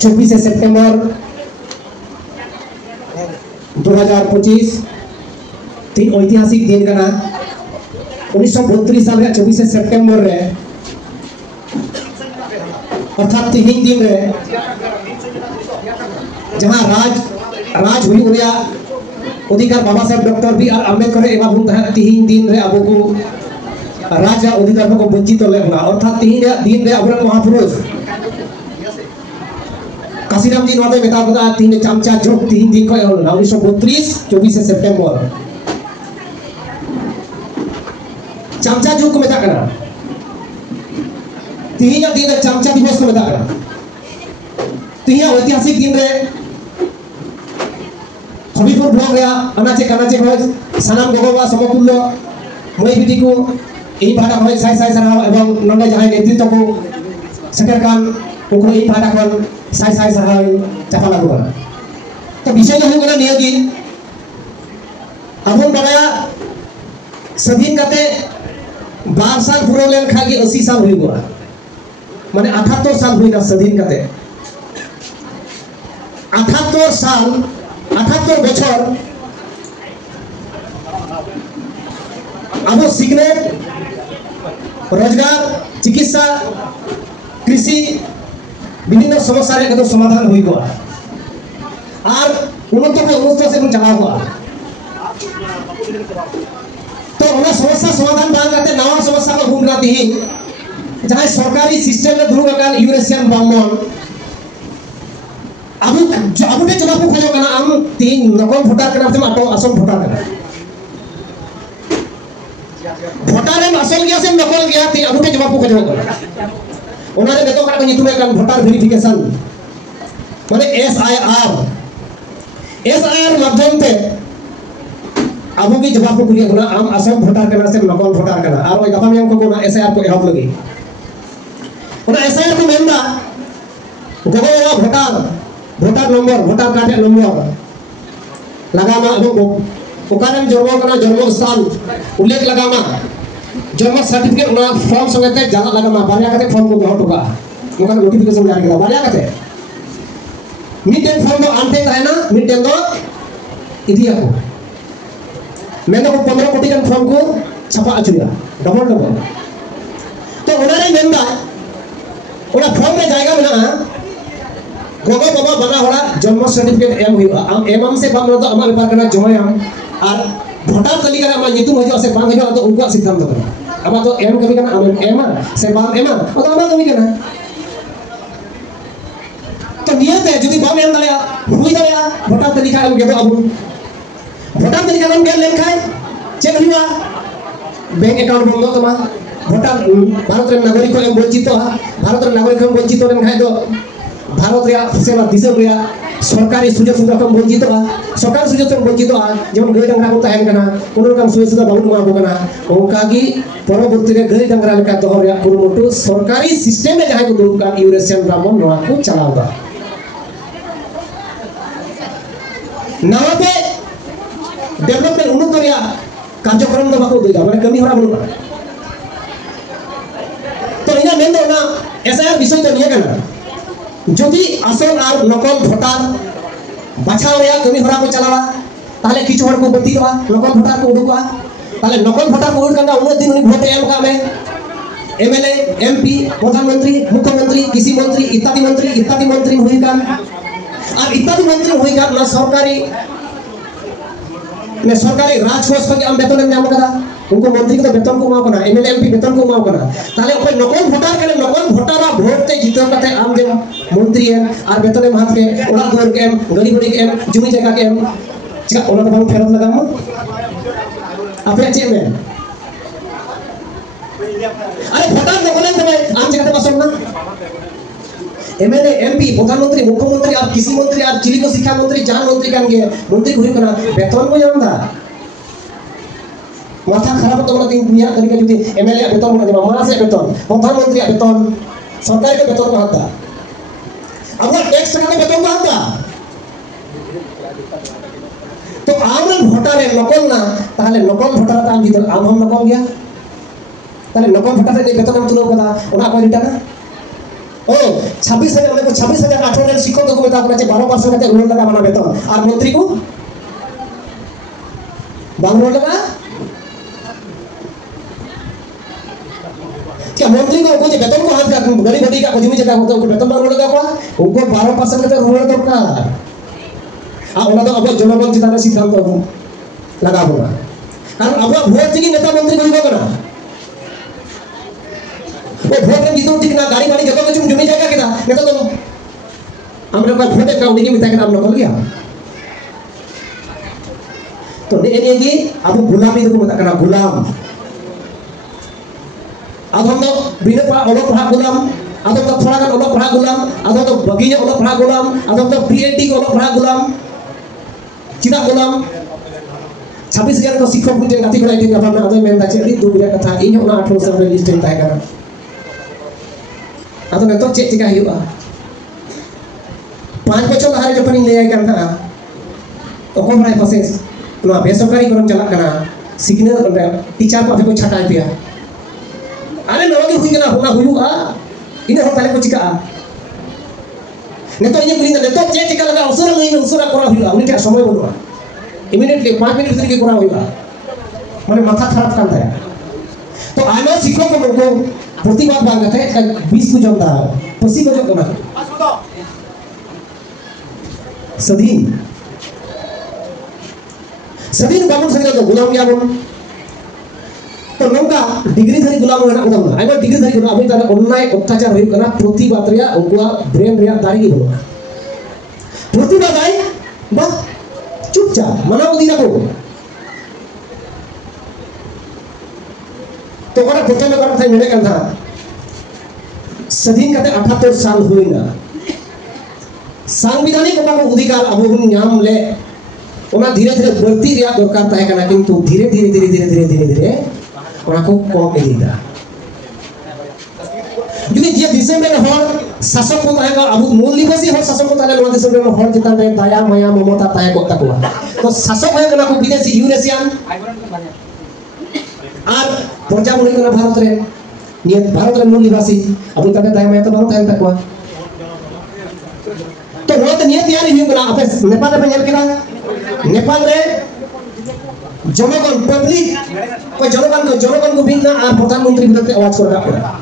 24 सितंबर 2025 तीन ऐतिहासिक दिन का 1932 साल 24 सितंबर रे अर्थात तीन दिन रे जहां राज हुई उरिया अधिकार Baba Saheb doctor B are Ambedkar एवं तीन दिन रे अब को राज अधिकार को वंचित लेना अर्थात तीन दिन रे अब महापुरुष काशीराम जी नोते मेता को तीन चमचा जोक तीन दिन को 1932 24 सितंबर चमचा जोक को मेता करना तीन दिन चमचा दिवस को मेता करना तीन ऐतिहासिक दिन रे हबीबपुर ब्लॉक रे अनाचे कनाचे हो सनाम गोगोबा समतुल्य मई बिटी को एही भाटा होय साय साय सराव एवं नंदे जहां नेतृत्व को सेटर कान उनको एही भाटा कोन साय साय सराव चापा लागो तो विषय हो गना नियगी अबन बड़ा स्वाधीन करते 12 साल पूरा लेन खागी 80 साल हुई गया माने 78 साल हुई ना स्वाधीन करते 78 साल 78 बछर अब सिगरेट रोजगार चिकित्सा कृषि विभिन्न समस्या रे समाधान हुई गया और 69 से चला हुआ तो उन्हें समस्या समाधान बांध करते नवा समस्या को घूम रही थी जहां सरकारी सिस्टम में ध्रुव का यूरेशियन ब्राह्मण अब अबुटे जवाब को खोजो कना हम तीन नकल भोटार कना से आटो असम भोटार कना भोटार में असल गया से नकल गया तीन अबुटे जवाब को खोजो कना ओनारे बेतो कना नितुमे कान भोटार वेरिफिकेशन माने एसआईआर माध्यम ते अब की जवाब को कुलिया गुना हम असम भोटार कना से नकल भोटार कना और ओय गपाम को गुना एसआईआर को एहब लगी ओना एसआईआर को मेंदा गोगोवा voter number voter card number लगामा अब ओकारे जन्म कना जन्म स्थान उल्लेख लगामा जन्म सर्टिफिकेट ना फॉर्म संगते जाला लगामा बारिया कते फॉर्म को हटोगा ओका नोटिफिकेशन जारी करा बारिया कते मिटेन फॉर्म दो आनते रहना मिटेन दो इदिया को मैंने को 15 कोटी का फॉर्म को छपा अचुरिया डबल तो ओनारे मेंदा ओना फॉर्म में जाएगा बना गोगो बाबा बना होला जन्म सर्टिफिकेट एम हुआ एम से बाम तो अमा व्यापार करना जमायाम और भोटार तालिका रे अमा नितु हजो से बांग हजो तो उनका सिद्धांत करना अमा तो एम कभी करना एम से बाम एम तो अमा कभी करना तो नियत है जदी बाम एम दालिया हुई दालिया भोटार तालिका एम गेदो अब भोटार तालिका एम गेल लेन खाय चेक हुआ बैंक अकाउंट बंद तमा भोटार भारत रे नागरिक को एम वंचित भारत रे नागरिक को वंचित लेन खाय तो भारत रे सेवा दिशा रे सरकारी सुजोग सुविधा को वंचित सरकारी सुजोग को वंचित जेमन गई डांगरा को तहन कना कोनो काम सुविधा सुविधा बाबू मा बगना ओकागी परवर्ती रे गई डांगरा लेका दोह रे कुरुमुटु सरकारी सिस्टम में जहां को दुरुप का यूरेशियन ब्राह्मण नवा को चलावदा नवाते डेवलपमेंट उन्नत रे कार्यक्रम दो बाको देगा माने कमी होरा बनु तो इना मेन दो ना एसआईआर विषय तो निया कना যদি আসল আর নকল ভোটার বাছাও রে কমি হরা को चलावा তাহলে কিছু হর को बदीवा নকল ভোটার को उडुवा তাহলে নকল ভোটার को उडकना उन दिन उनी वोट एम का में एमएलए एमपी प्रधानमंत्री मुख्यमंत्री कृषि मंत्री इत्यादि मंत्री हुई का और इत्यादि मंत्री हुई का ना सरकारी राजकोष के हम वेतन नाम कदा उनको मंत्री को वेतन को माव कना एमएलए एमपी वेतन को माव कना ताले ओपे नकल भोटार करे नकल भोटार वोट ते जीतो कते आम जे मंत्री है और वेतन में हाथ के ओला दुआर के गली गली के जमी जगह के चिका ओला तो बाबू फेरत लगाम आपे चे में अरे भोटार नकल तबे आम जगह पास ना एमएलए एमपी प्रधानमंत्री मुख्यमंत्री और कृषि मंत्री और चिली को शिक्षा मंत्री जान मंत्री कान के मंत्री हुई कना वेतन को जानदा माथा खराब तो दिन दुनिया तरीके जदी एमएलए वेतन को देबा मारा से वेतन प्रधानमंत्री वेतन सरकार के वेतन को हाता अब टैक्स का वेतन को हाता तो आम भोटार नकल ना ताहले नकल भोटार ता भीतर आम हम नकल गया ताहले नकल भोटार से वेतन हम तुलो कदा ओना को रिटर्न ओ 26,000 में को 26,000 18 शिक्षक को मेता को 12% कते रुल लगा बना वेतन और मंत्री को बांग रुल लगा क्या मंत्री को जो वेतन को हाथ का गरीब बड़ी का जमीन जगह होता है उनको वेतन बांग रुल लगा को उनको 12% कते रुल दरकार आ ओना तो अब जनगण चितान सिद्धांत लगा होगा कारण अब भोट की नेता मंत्री को करा वो भोट में जीतो ठीक ना गाड़ी गाड़ी जगह कुछ जमी जाएगा कितना नेता तो हमरे का भोट का उन्हीं की मिता के नाम नकल गया तो ये कि अब गुलामी को मत करना गुलाम अब हम तो बिना पढ़ा ओलो पढ़ा गुलाम अब तो थोड़ा का ओलो पढ़ा गुलाम अब तो बगीचे ओलो पढ़ा गुलाम अब तो पीएचडी ओलो पढ़ा गुलाम चिदा गुलाम 26,000 को शिक्षक बुझे गाती को आइडिया का अदे मेन दाचे अड़ी दो बिया कथा इन ओना 18 साल रे लिस्ट ताय करा अदो ने तो चेक चिका हुआ 5 बछर लहारे जपनी ले आय काना ओको भाई पासे नो बेसरकारी करम चला कना सिग्नल टीचर को अबे को छटाय पिया अरे नोगे हुई कना होना हुआ इन हो ताले को चिका ने तो ये बुरी ने तो चेक चिका लगा उसरा करा हुआ उनी के समय बोलवा इमीडिएटली 5 मिनट भीतर के करा होगा माने माथा खराब करता है तो आना शिक्षक को प्रतिवाद बांग करते 20 को जमता है पसी को जो करना सदीन बाबू सगे तो गुलाम क्या बोल तो नोंका डिग्री धरी गुलाम होना उदम ना आइबा डिग्री धरी गुलाम अभी तारे ऑनलाइन अत्याचार हुई करना प्रतिवाद रे उनका ब्रेन रे दारी की बोल प्रतिवाद आई बा चुपचाप मनाओ दी रखो तो ओरा प्रथम में कथा मेरे कथा सदीन कते 78 साल हुईना संविधानिक को अधिकार अब नाम ले ओना धीरे धीरे बढ़ती रिया दरकार ताहे कना किंतु धीरे धीरे ओना को कम एदिदा जुदी जे दिसम रे हर शासक को ताहे अब मूल निवासी हर शासक को ताहे नो दिसम रे हर चितान रे दया माया ममता ताहे को तकवा तो शासक होय कना को विदेशी यूरेशियन और प्रजा मुनि कना भारत रे नियत भारत रे मूल निवासी अब ताहे दया माया तो बांग ताहे तकवा तो वो तो नियत यार ही कना आपे नेपाल में नेल केना नेपाल रे जनगण पब्लिक को जनगण को बिना प्रधानमंत्री विरुद्ध आवाज कर रहा